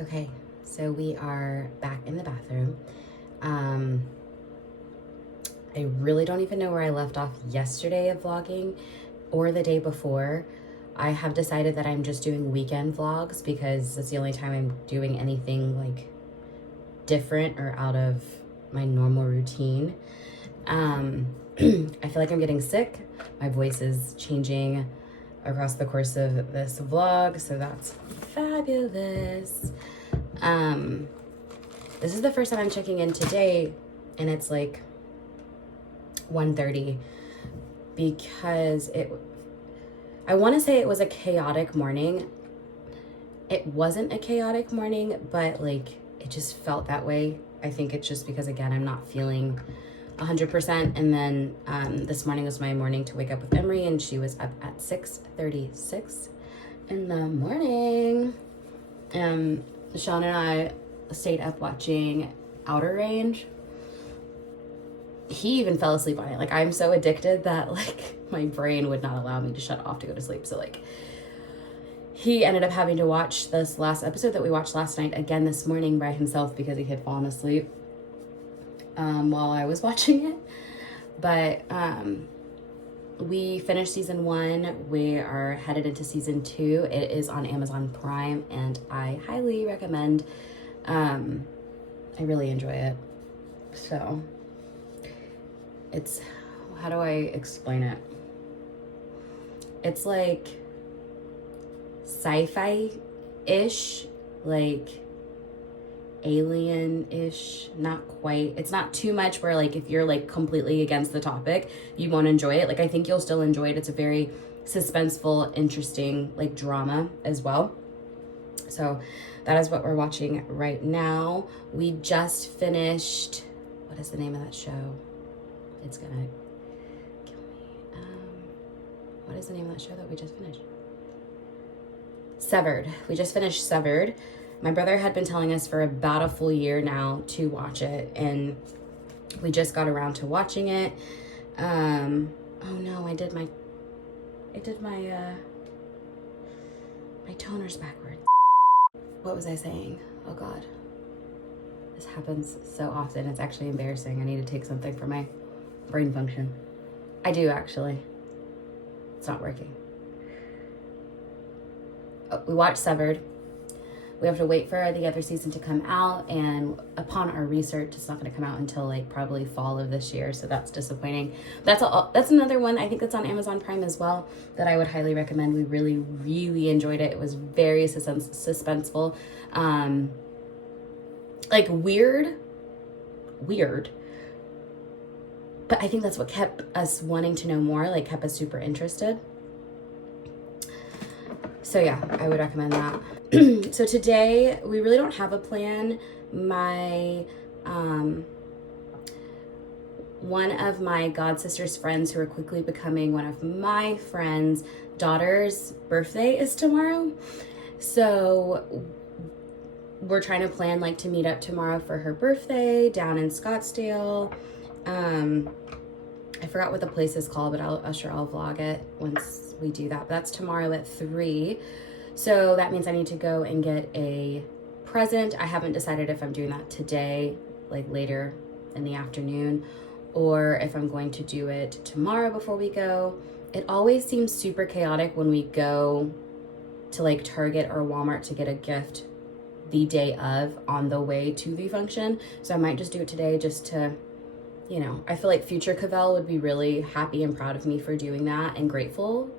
Okay, so we are back in the bathroom. I really don't even know where I left off yesterday of vlogging or the day before. I have decided that I'm just doing weekend vlogs because it's the only time I'm doing anything like different or out of my normal routine. I feel like I'm getting sick. My voice is changing across the course of this vlog, so that's fabulous. This is the first time I'm checking in today, and it's like 1:30 because I want to say it was a chaotic morning. It wasn't a chaotic morning, but like it just felt that way. I think it's just because, again, I'm not feeling 100%. And then this morning was my morning to wake up with Emery, and she was up at 6:36 in the morning. Sean and I stayed up watching Outer Range. He even fell asleep on it. Like, I'm so addicted that like my brain would not allow me to shut off to go to sleep. So like he ended up having to watch this last episode that we watched last night again this morning by himself because he had fallen asleep while I was watching it. But we finished season 1. We are headed into season 2. It is on Amazon Prime, and I highly recommend. I really enjoy it. So it's, how do I explain it? It's like sci-fi-ish, like alien-ish, not quite. It's not too much where like if you're like completely against the topic, you won't enjoy it. Like I think you'll still enjoy it. It's a very suspenseful, interesting like drama as well. So that is what we're watching right now. We just finished, what is the name of that show? It's gonna kill me. What is the name of that show that we just finished? Severed. We just finished Severed. My brother had been telling us for about a full year now to watch it, and we just got around to watching it. Oh no, I did my toners backwards. What was I saying? Oh God. This happens so often. It's actually embarrassing. I need to take something for my brain function. I do actually. It's not working. Oh, we watched Severed. We have to wait for the other season to come out, and upon our research, it's not going to come out until like probably fall of this year, so that's disappointing. That's another one, I think that's on Amazon Prime as well, that I would highly recommend. We really, really enjoyed it. It was very suspenseful. Like weird, but I think that's what kept us wanting to know more, like kept us super interested. So yeah, I would recommend that. So today, we really don't have a plan. My, one of my god sister's friends who are quickly becoming one of my friends' daughter's birthday is tomorrow. So we're trying to plan like to meet up tomorrow for her birthday down in Scottsdale. I forgot what the place is called, but I'll vlog it once we do that. But that's tomorrow at 3. So that means I need to go and get a present. I haven't decided if I'm doing that today, like later in the afternoon, or if I'm going to do it tomorrow before we go. It always seems super chaotic when we go to like Target or Walmart to get a gift the day of on the way to the function. So I might just do it today just to, you know, I feel like future Cavell would be really happy and proud of me for doing that and grateful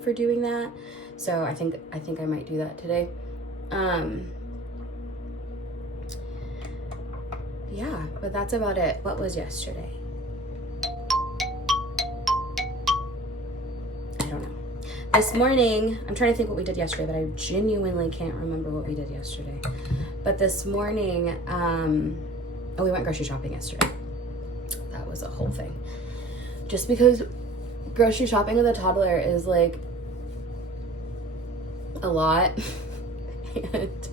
for doing that. So I think I might do that today. Yeah, but that's about it. What was yesterday? I don't know. This morning, I'm trying to think what we did yesterday, but I genuinely can't remember what we did yesterday. But this morning, we went grocery shopping yesterday. That was a whole thing. Just because grocery shopping with a toddler is like a lot. And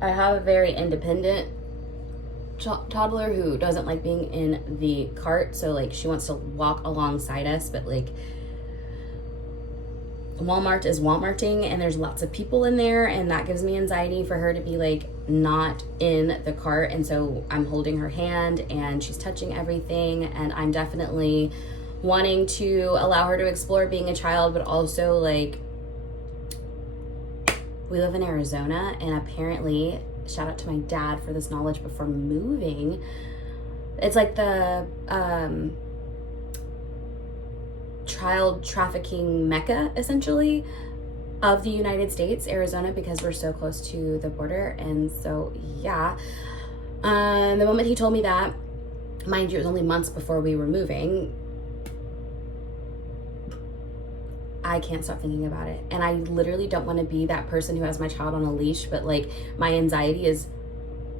I have a very independent toddler who doesn't like being in the cart, so like she wants to walk alongside us, but like Walmart is Walmarting and there's lots of people in there, and that gives me anxiety for her to be like not in the cart. And so I'm holding her hand and she's touching everything, and I'm definitely wanting to allow her to explore being a child, but also like we live in Arizona, and apparently, shout out to my dad for this knowledge before moving, it's like the child trafficking mecca essentially of the United States, Arizona, because we're so close to the border. And so yeah, the moment he told me that, mind you, it was only months before we were moving, I can't stop thinking about it. And I literally don't want to be that person who has my child on a leash, but like my anxiety is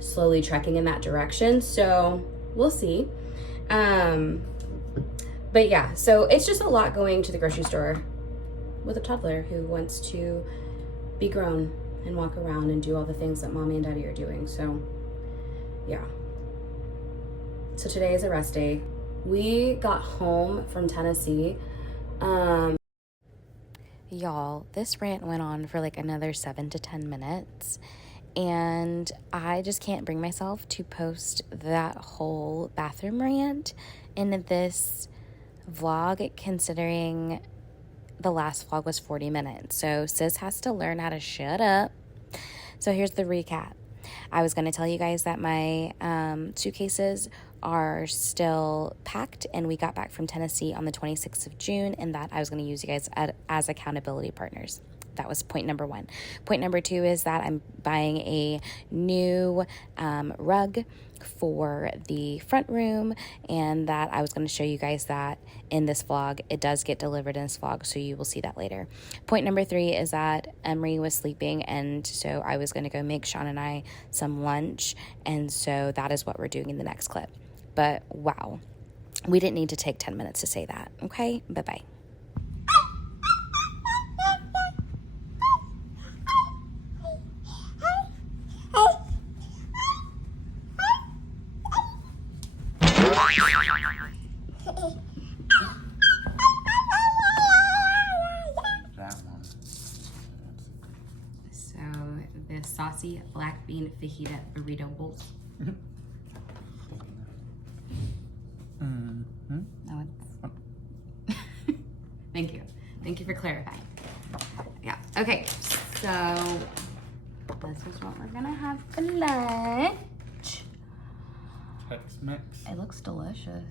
slowly trekking in that direction. So we'll see. But yeah, so it's just a lot going to the grocery store with a toddler who wants to be grown and walk around and do all the things that mommy and daddy are doing. So yeah. So today is a rest day. We got home from Tennessee. Y'all, this rant went on for like another 7 to 10 minutes. And I just can't bring myself to post that whole bathroom rant in this vlog, considering the last vlog was 40 minutes. So sis has to learn how to shut up. So here's the recap. I was going to tell you guys that my suitcases are still packed, and we got back from Tennessee on the 26th of June, and that I was going to use you guys as accountability partners. That was point number 1. Point number 2 is that I'm buying a new rug for the front room, and that I was going to show you guys that in this vlog. It does get delivered in this vlog, so you will see that later. Point number 3 is that Emery was sleeping, and so I was going to go make Sean and I some lunch, and so that is what we're doing in the next clip. But wow, we didn't need to take 10 minutes to say that. Okay, bye-bye. So the saucy black bean fajita burrito bowls. No, it's... Thank you. Thank you for clarifying. Yeah. Okay. So this is what we're gonna have for lunch. Tex-Mex. It looks delicious.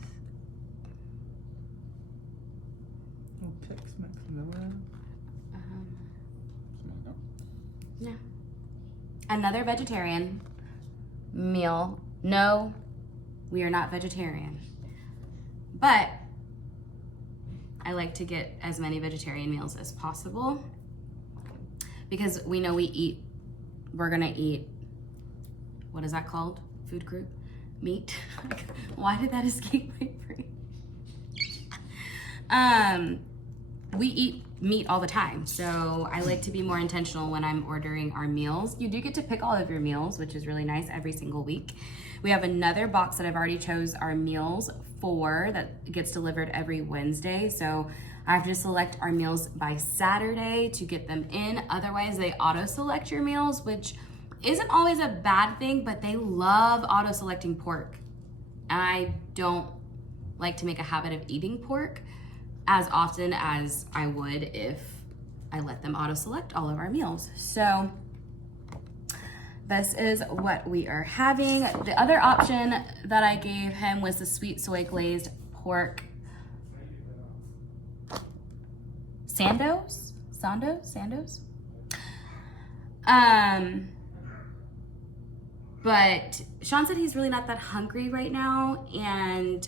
Oh, Tex-Mex in the way. Yeah. Another vegetarian meal. No, we are not vegetarian. But I like to get as many vegetarian meals as possible because we know we're gonna eat, what is that called? Food group? Meat? Why did that escape my brain? We eat meat all the time, so I like to be more intentional when I'm ordering our meals. You do get to pick all of your meals, which is really nice, every single week. We have another box that I've already chose our meals for that gets delivered every Wednesday, so I have to select our meals by Saturday to get them in. Otherwise, they auto-select your meals, which isn't always a bad thing, but they love auto-selecting pork. And I don't like to make a habit of eating pork as often as I would if I let them auto-select all of our meals. So this is what we are having. The other option that I gave him was the sweet soy glazed pork sandos. But Sean said he's really not that hungry right now, and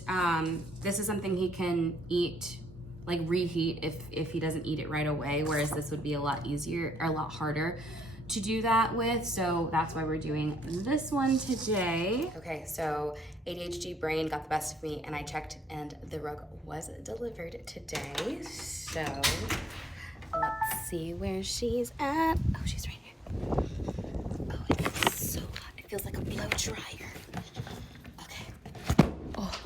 this is something he can eat, like reheat if he doesn't eat it right away, whereas this would be a lot easier, or a lot harder to do that with. So that's why we're doing this one today. Okay, so ADHD brain got the best of me, and I checked and the rug was delivered today. So let's see where she's at. Oh, she's right here. Oh, it's so hot. It feels like a blow dryer. Okay. Oh.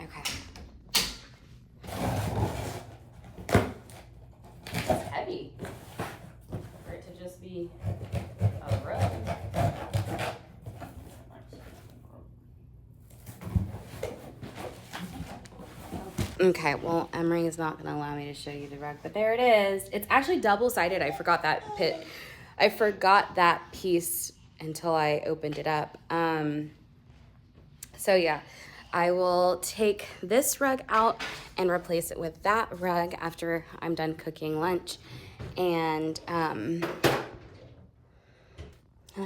Okay. be a rug. Okay, well, Emery is not going to allow me to show you the rug, but there it is. It's actually double-sided. I forgot that piece until I opened it up. So yeah, I will take this rug out and replace it with that rug after I'm done cooking lunch. And I'll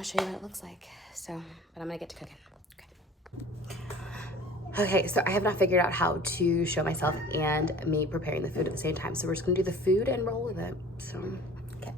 show you what it looks like. So, but I'm gonna get to cooking. Okay, so I have not figured out how to show myself and me preparing the food at the same time. So we're just gonna do the food and roll with it. So, okay.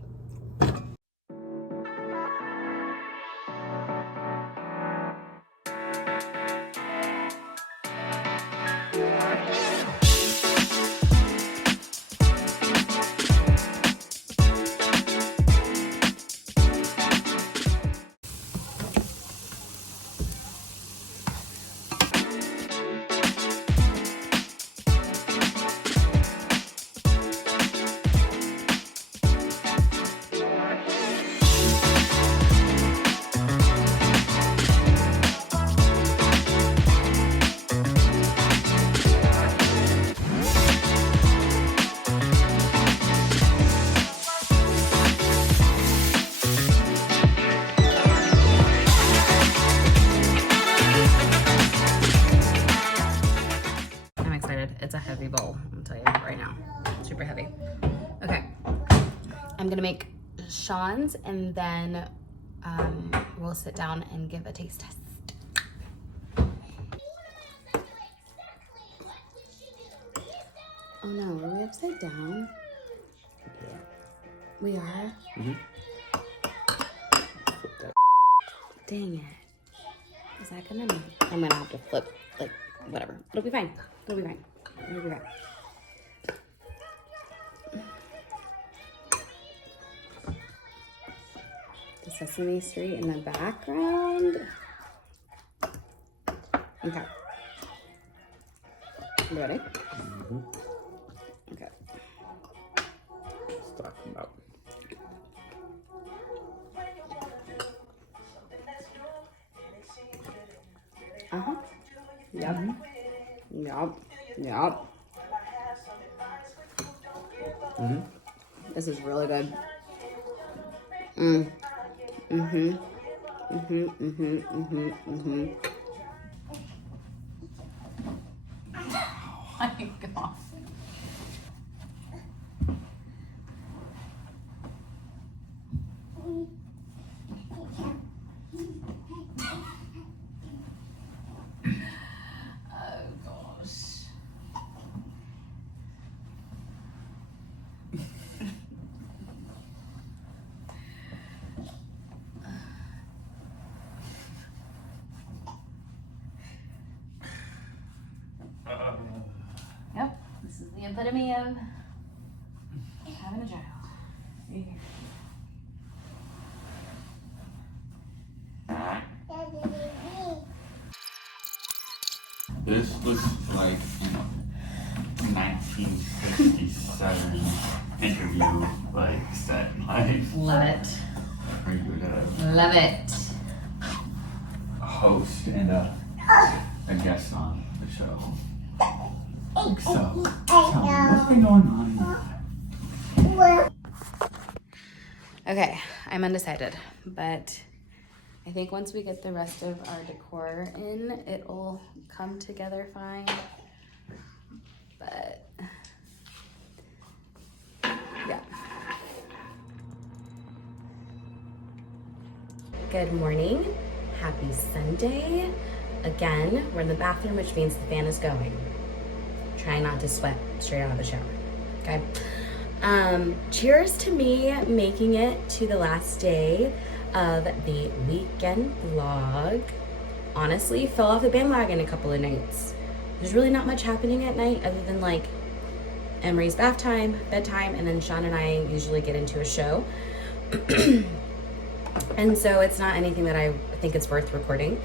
It's a heavy bowl, I'll tell you that right now. Super heavy. Okay, I'm gonna make Sean's and then we'll sit down and give a taste test. Oh no, are we upside down? Yeah. We are? Mm-hmm. Dang it. Is that gonna make... I'm gonna have to flip, like, whatever. It'll be fine. It'll be fine. It'll be fine. The Sesame Street in the background. Okay. You ready? Mm-hmm. Okay. Let's talk about. Uh-huh. Yep. Mm-hmm. Yep. Yep. Mm-hmm. This is really good. Mm. Mm-hmm. Mm-hmm. Mm-hmm. Mm-hmm. Mm-hmm. Oh my God. Yep, this is the epitome of having a child. This looks like a 1967 interview, like set, like Love it. where you would Love it. a host and a guest on the show. So, tell me, what's been going on? Okay, I'm undecided, but I think once we get the rest of our decor in, it'll come together fine. But yeah. Good morning. Happy Sunday. Again, we're in the bathroom, which means the fan is going. Trying not to sweat straight out of the shower. Okay. Cheers to me making it to the last day of the weekend vlog. Honestly, fell off the bandwagon a couple of nights. There's really not much happening at night other than like Emery's bath time, bedtime, and then Sean and I usually get into a show. And so it's not anything that I think it's worth recording.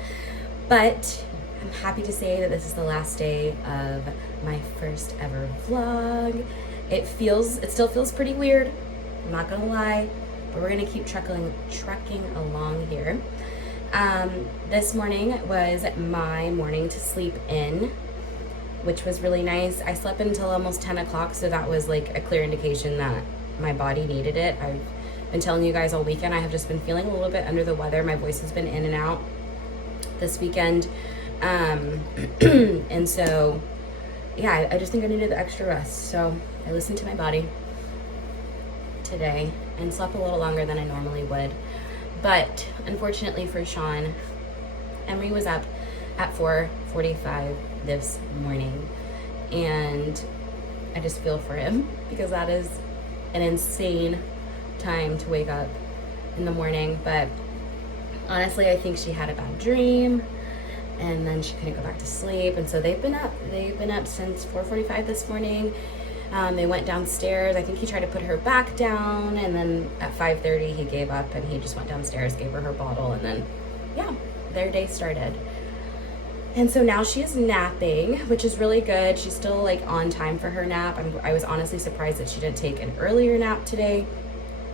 But I'm happy to say that this is the last day of my first ever vlog. It still feels pretty weird, I'm not gonna lie, but we're gonna keep trekking along here. This morning was my morning to sleep in, which was really nice. I slept until almost 10 o'clock, so that was like a clear indication that my body needed it. I've been telling you guys all weekend, I have just been feeling a little bit under the weather. My voice has been in and out this weekend. And so, yeah, I just think I needed the extra rest. So I listened to my body today and slept a little longer than I normally would. But unfortunately for Sean, Emery was up at 4:45 this morning, and I just feel for him because that is an insane time to wake up in the morning. But honestly, I think she had a bad dream and then she couldn't go back to sleep, and so they've been up since 4:45 this morning. They went downstairs. I think he tried to put her back down, and then at 5:30 he gave up and he just went downstairs, gave her bottle, and then yeah, their day started. And so now she is napping, which is really good. She's still like on time for her nap. I was honestly surprised that she didn't take an earlier nap today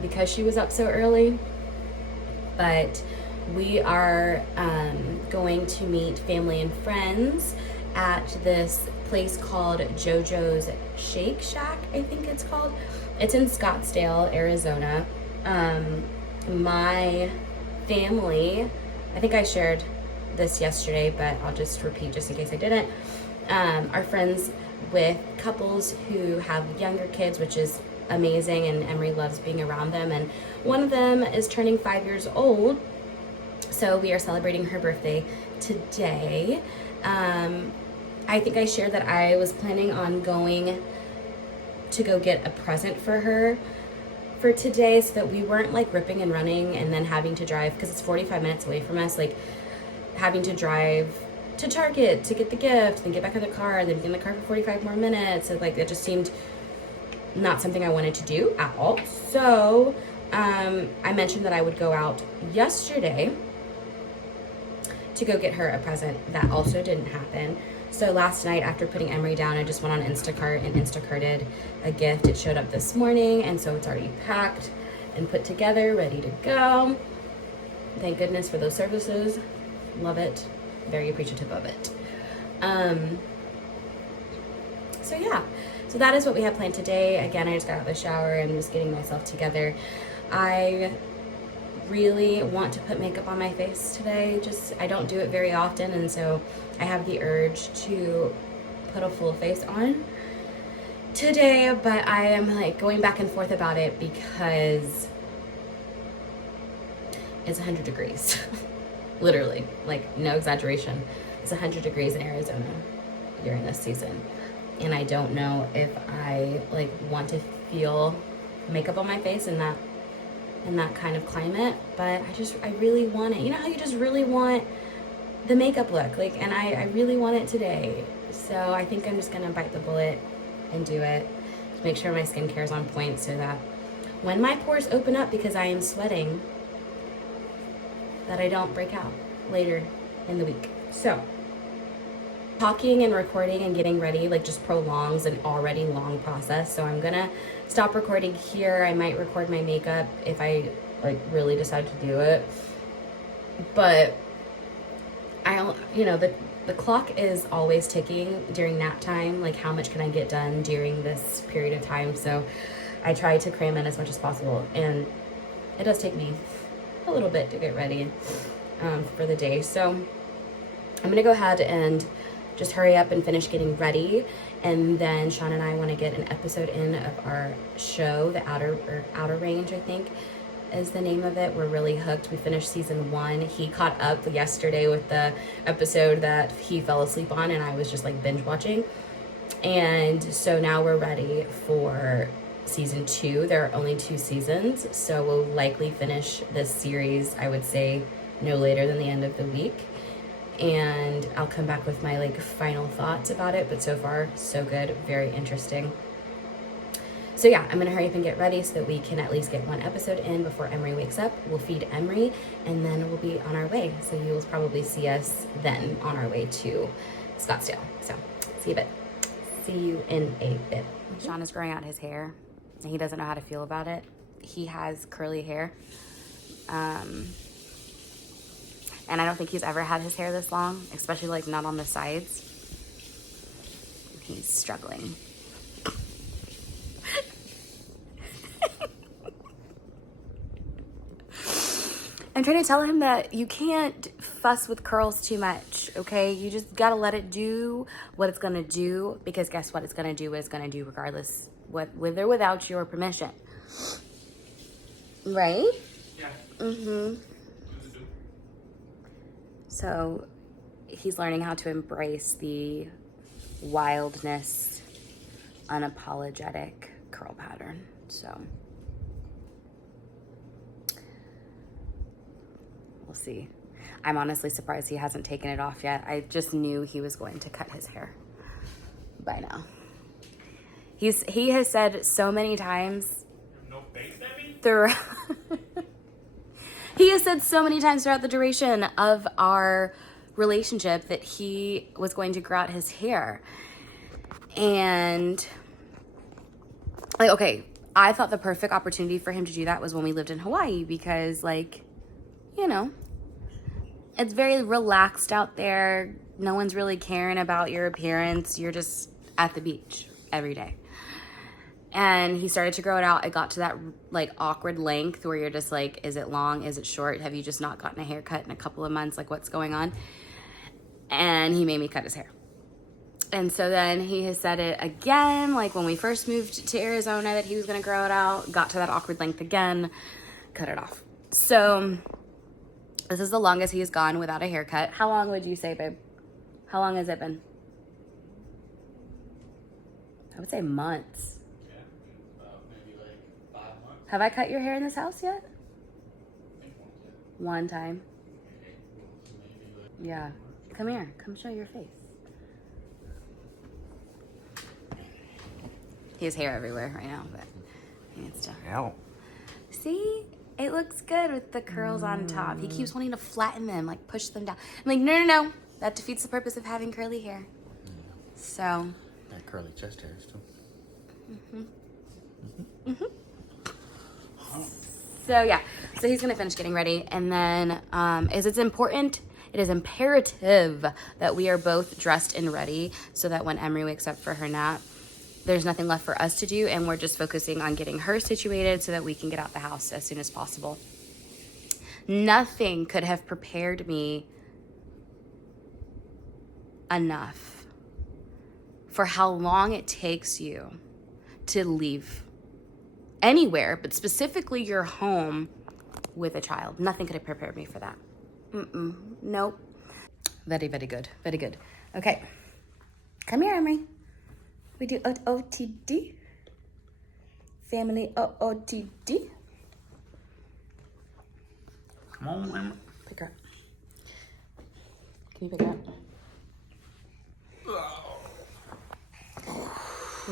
because she was up so early. But we are going to meet family and friends at this place called JoJo's Shake Shack, I think it's called. It's in Scottsdale, Arizona. My family, I think I shared this yesterday, but I'll just repeat just in case I didn't, are friends with couples who have younger kids, which is amazing, and Emery loves being around them. And one of them is turning 5 years old, so we are celebrating her birthday today. I think I shared that I was planning on going to go get a present for her for today, so that we weren't like ripping and running and then having to drive, because it's 45 minutes away from us, like having to drive to Target to get the gift, then get back in the car, then be in the car for 45 more minutes. So like it just seemed not something I wanted to do at all. So I mentioned that I would go out yesterday to go get her a present. That also didn't happen. So last night, after putting Emery down, I just went on Instacart and Instacarted a gift. It showed up this morning, and so it's already packed and put together, ready to go. Thank goodness for those services. Love it. Very appreciative of it. So yeah, so that is what we have planned today. Again, I just got out of the shower and was getting myself together. I really want to put makeup on my face today. I don't do it very often, and so I have the urge to put a full face on today, but I am like going back and forth about it because it's 100 degrees. Literally, like no exaggeration. It's 100 degrees in Arizona during this season, and I don't know if I like want to feel makeup on my face in that kind of climate, but I really want it. You know how you just really want the makeup look, like, and I really want it today. So I think I'm just gonna bite the bullet and do it to make sure my skincare is on point, so that when my pores open up because I am sweating, that I don't break out later in the week. So talking and recording and getting ready like just prolongs an already long process. So I'm gonna stop recording here. I might record my makeup if I like really decide to do it. But the clock is always ticking during nap time. Like how much can I get done during this period of time? So I try to cram in as much as possible, and it does take me a little bit to get ready for the day. So I'm gonna go ahead and just hurry up and finish getting ready, and then Sean and I want to get an episode in of our show, the Outer Range, I think is the name of it. We're really hooked. We finished season 1. He caught up yesterday with the episode that he fell asleep on, and I was just like binge watching, and so now we're ready for season 2. There are only 2 seasons, so we'll likely finish this series, I would say, no later than the end of the week. And I'll come back with my like final thoughts about it, but so far so good, very interesting. So yeah, I'm gonna hurry up and get ready so that we can at least get 1 episode in before Emery wakes up. We'll feed Emery, and then we'll be on our way. So you will probably see us then on our way to Scottsdale. So see you in a bit. Sean is growing out his hair, and he doesn't know how to feel about it he has curly hair. And I don't think he's ever had his hair this long, especially like not on the sides. He's struggling. I'm trying to tell him that you can't fuss with curls too much, okay? You just gotta let it do what it's gonna do, because guess what? It's gonna do what it's gonna do regardless, with or without your permission. Right? Yeah. Mm-hmm. So he's learning how to embrace the wildness, unapologetic curl pattern, so. We'll see. I'm honestly surprised he hasn't taken it off yet. I just knew he was going to cut his hair by now. He has said so many times throughout he has said so many times throughout the duration of our relationship that he was going to grow out his hair. And like, okay, I thought the perfect opportunity for him to do that was when we lived in Hawaii, because like, you know, it's very relaxed out there. No one's really caring about your appearance. You're just at the beach every day. And he started to grow it out. It got to that like awkward length where you're just like, is it long? Is it short? Have you just not gotten a haircut in a couple of months? Like, what's going on? And he made me cut his hair. And so then he has said it again, like when we first moved to Arizona, that he was gonna grow it out, got to that awkward length again, cut it off. So this is the longest he has gone without a haircut. How long would you say, babe? How long has it been? I would say months. Yeah, maybe like 5 months. Have I cut your hair in this house yet? I think One time. maybe like Yeah. Come here. Come show your face. He has hair everywhere right now, but he needs to. Ow. See? It looks good with the curls on top. He keeps wanting to flatten them, like push them down. I'm like, no, no, no. That defeats the purpose of having curly hair. So. That curly chest hair too. So yeah, so he's gonna finish getting ready, and then it is imperative that we are both dressed and ready, so that when Emery wakes up for her nap, there's nothing left for us to do, and we're just focusing on getting her situated so that we can get out the house as soon as possible. Nothing could have prepared me enough for how long it takes you to leave anywhere, but specifically your home with a child. Nothing could have prepared me for that. Nope. Very, very good. Very good. Okay. Come here, Emery. We do OOTD. Family OOTD. Come on, Emery. Pick her up. Can you pick her up?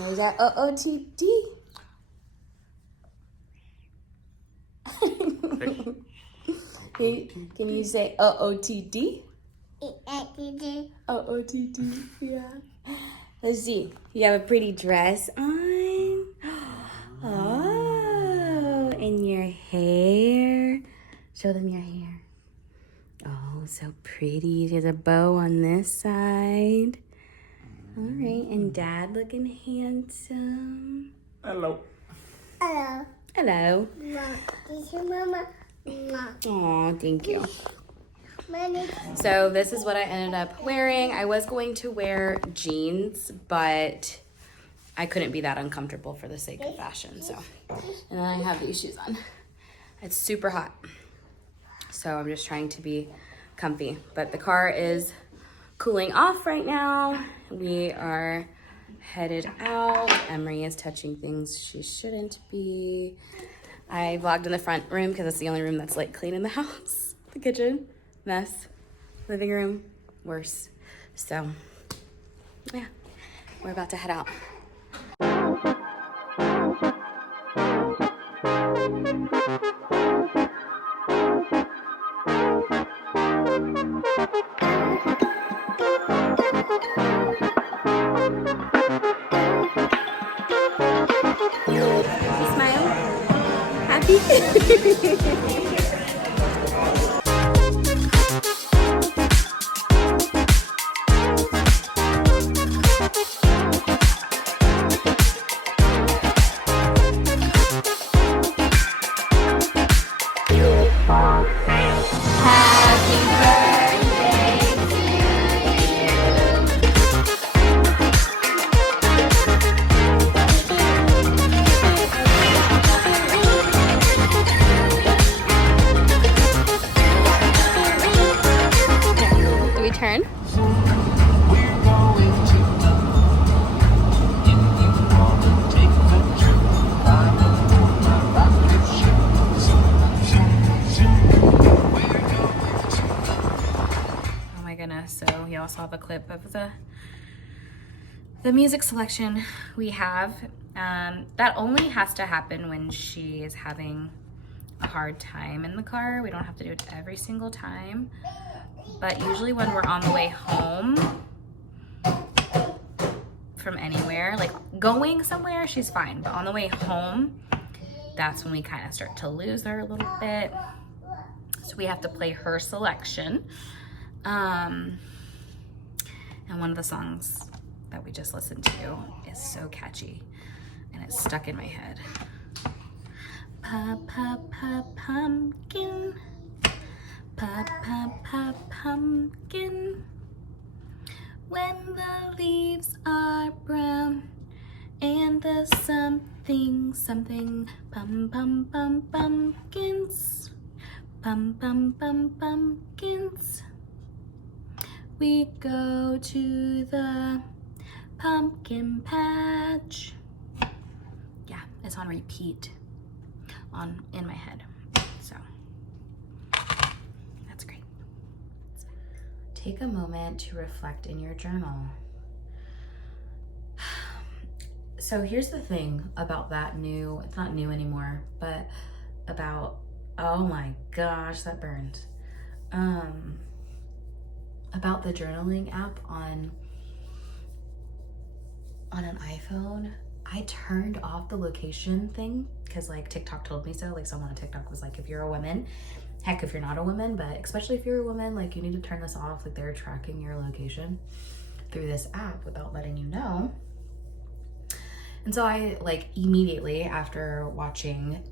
We got OOTD. Can you say OOTD? OOTD, yeah. Let's see. You have a pretty dress on. Oh, and your hair. Show them your hair. Oh, so pretty. There's a bow on this side. All right, and Dad looking handsome. Hello. Hello. Hello. This is Mama. Oh, thank you. Mommy. So this is what I ended up wearing. I was going to wear jeans, but I couldn't be that uncomfortable for the sake of fashion. So, and then I have these shoes on. It's super hot, so I'm just trying to be comfy. But the car is cooling off right now. We are headed out. Emery is touching things she shouldn't be. I vlogged in the front room because it's the only room that's like clean in the house. The kitchen, mess. Living room, worse. So, yeah, we're about to head out. Smile. Happy Do we turn? Oh my goodness, so y'all saw the clip of the music selection we have. That only has to happen when she is having a hard time in the car. We don't have to do it every single time, but usually when we're on the way home from anywhere, like going somewhere, she's fine, but on the way home, that's when we kind of start to lose her a little bit. So we have to play her selection. And one of the songs that we just listened to is so catchy and it's stuck in my head. Pa pa pa pumpkin, pa pa pa pumpkin. When the leaves are brown and the something something pum pum pum pumpkins, pum pum pum pumpkins. We go to the pumpkin patch. Yeah, it's on repeat in my head. So that's great. Take a moment to reflect in your journal. So here's the thing about that new, it's not new anymore, but about, oh my gosh, that burned. About the journaling app on an iPhone, I turned off the location thing because like TikTok told me so. Like someone on TikTok was like, if you're a woman, heck, if you're not a woman, but especially if you're a woman, like you need to turn this off. Like they're tracking your location through this app without letting you know. And so I like immediately after watching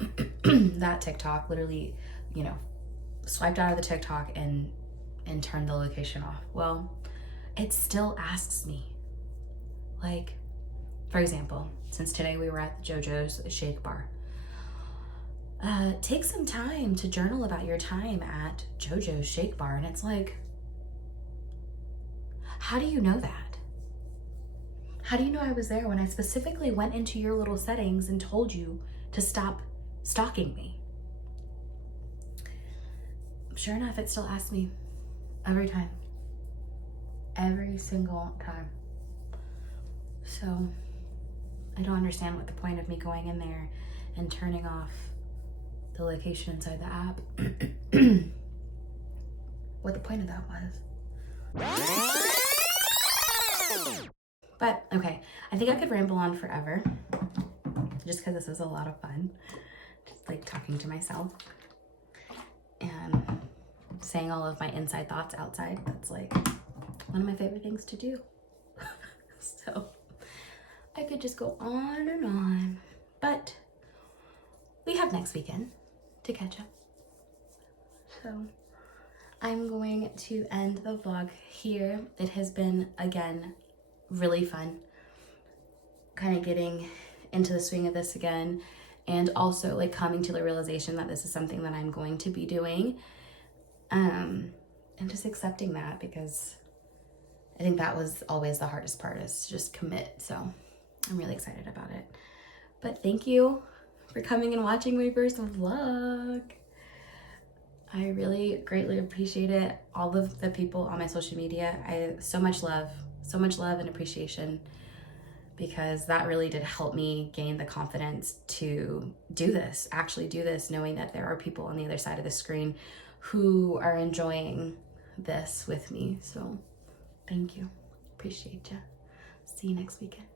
that TikTok, literally, you know, swiped out of the TikTok and turn the location off. Well, it still asks me, like, for example, since today we were at JoJo's Shake Bar, take some time to journal about your time at JoJo's Shake Bar. And it's like, how do you know that? How do you know I was there when I specifically went into your little settings and told you to stop stalking me? Sure enough, it still asks me. Every time. Every single time. So I don't understand what the point of me going in there and turning off the location inside the app. What the point of that was. But okay, I think I could ramble on forever just because this is a lot of fun. Just like talking to myself and saying all of my inside thoughts outside. That's like one of my favorite things to do. So I could just go on and on, but we have next weekend to catch up. So I'm going to end the vlog here. It has been, again, really fun kind of getting into the swing of this again, and also like coming to the realization that this is something that I'm going to be doing. And just accepting that, because I think that was always the hardest part, is to just commit. So I'm really excited about it. But thank you for coming and watching my first vlog. I really greatly appreciate it. All of the people on my social media, so much love and appreciation, because that really did help me gain the confidence to do this, actually do this, knowing that there are people on the other side of the screen who are enjoying this with me. So thank you. Appreciate you. See you next weekend.